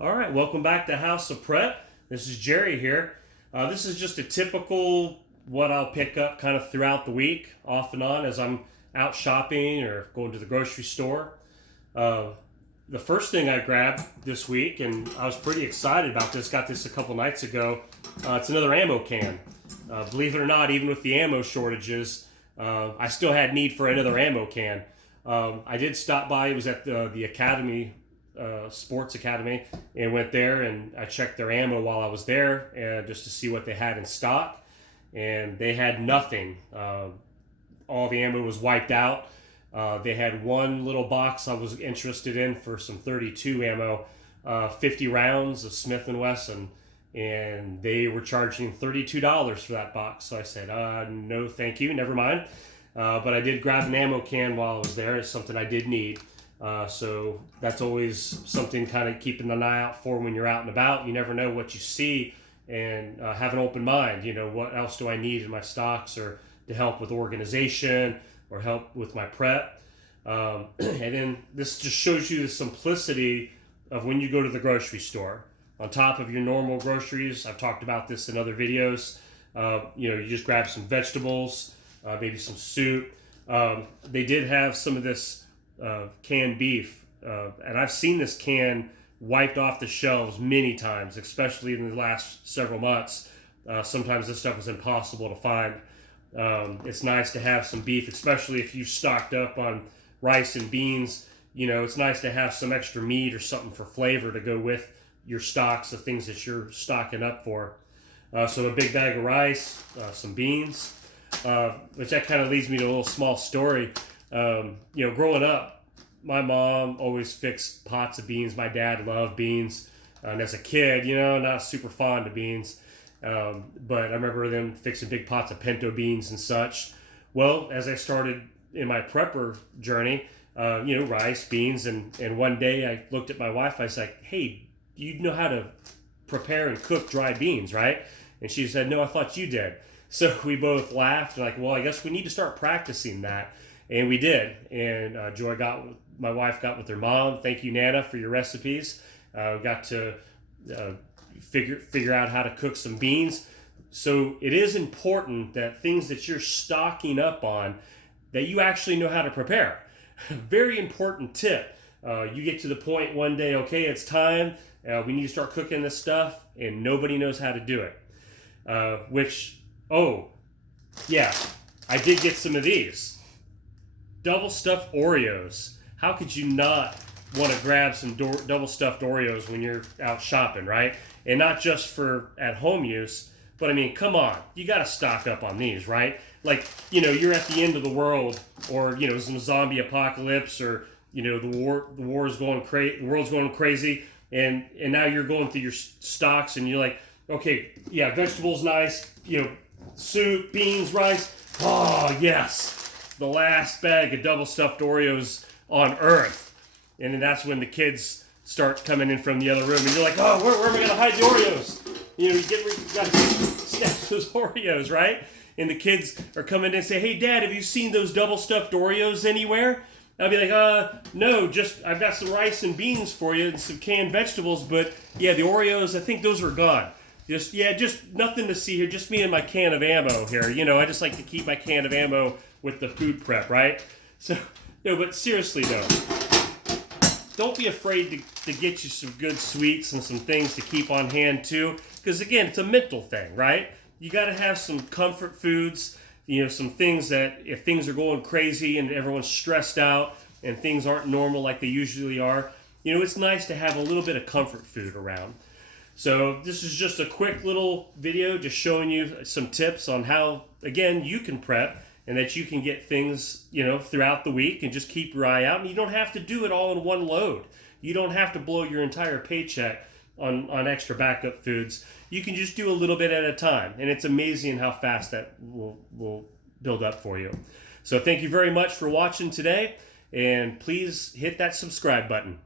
All right, welcome back to House of Prep. This is Jerry here. This is just a typical what I'll pick up kind of throughout the week, off and on, as I'm out shopping or going to the grocery store. The first thing I grabbed this week, and I was pretty excited about this, got this a couple nights ago, it's another ammo can. Believe it or not, even with the ammo shortages, I still had need for another ammo can. I did stop by, it was at the Academy, Sports Academy, and went there and I checked their ammo while I was there, and just to see what they had in stock, and they had nothing. All the ammo was wiped out. They had one little box I was interested in for some 32 ammo, 50 rounds of Smith & Wesson, and they were charging $32 for that box. So I said, no thank you, never mind. But I did grab an ammo can while I was there. It's something I did need. So that's always something kind of keeping an eye out for when you're out and about. You never know what you see, and have an open mind. You know, what else do I need in my stocks, or to help with organization or help with my prep. And then this just shows you the simplicity of when you go to the grocery store. On top of your normal groceries, I've talked about this in other videos, you just grab some vegetables, maybe some soup. They did have some of this canned beef, and I've seen this can wiped off the shelves many times, especially in the last several months. Sometimes this stuff is impossible to find. It's nice to have some beef, especially if you've stocked up on rice and beans. It's nice to have some extra meat or something for flavor to go with your stocks of things that you're stocking up for. So a big bag of rice, some beans, which that kind of leads me to a little small story. Growing up, my mom always fixed pots of beans. My dad loved beans. And as a kid, not super fond of beans. But I remember them fixing big pots of pinto beans and such. Well, as I started in my prepper journey, rice, beans, and one day I looked at my wife. I was like, hey, you know how to prepare and cook dry beans, right? And she said, no, I thought you did. So we both laughed, like, well, I guess we need to start practicing that. And we did. And my wife got with her mom. Thank you, Nana, for your recipes. Got to figure out how to cook some beans. So it is important that things that you're stocking up on, that you actually know how to prepare. Very important tip. You get to the point one day, okay, it's time. We need to start cooking this stuff, and nobody knows how to do it. I did get some of these. Double stuffed Oreos. How could you not want to grab some double stuffed Oreos when you're out shopping, right? And not just for at home use, but I mean, come on, you got to stock up on these, right? Like, you're at the end of the world, or some zombie apocalypse, or the world's going crazy, and now you're going through your stocks, and you're like, okay, yeah, vegetables nice, soup, beans, rice. Oh yes, the last bag of double stuffed Oreos on earth. And then that's when the kids start coming in from the other room, and you're like, oh, where am I going to hide the Oreos? You got to snatch those Oreos, right? And the kids are coming in and say, hey, Dad, have you seen those double stuffed Oreos anywhere? I'll be like, no, just I've got some rice and beans for you and some canned vegetables, but yeah, the Oreos, I think those are gone. Just nothing to see here, just me and my can of ammo here. I just like to keep my can of ammo with the food prep, right? So, but seriously though, don't be afraid to get you some good sweets and some things to keep on hand too, because again, it's a mental thing, right? You got to have some comfort foods, some things that if things are going crazy and everyone's stressed out and things aren't normal like they usually are, it's nice to have a little bit of comfort food around. So this is just a quick little video just showing you some tips on how, again, you can prep and that you can get things, throughout the week, and just keep your eye out. And you don't have to do it all in one load. You don't have to blow your entire paycheck on extra backup foods. You can just do a little bit at a time, and it's amazing how fast that will build up for you. So thank you very much for watching today, and please hit that subscribe button.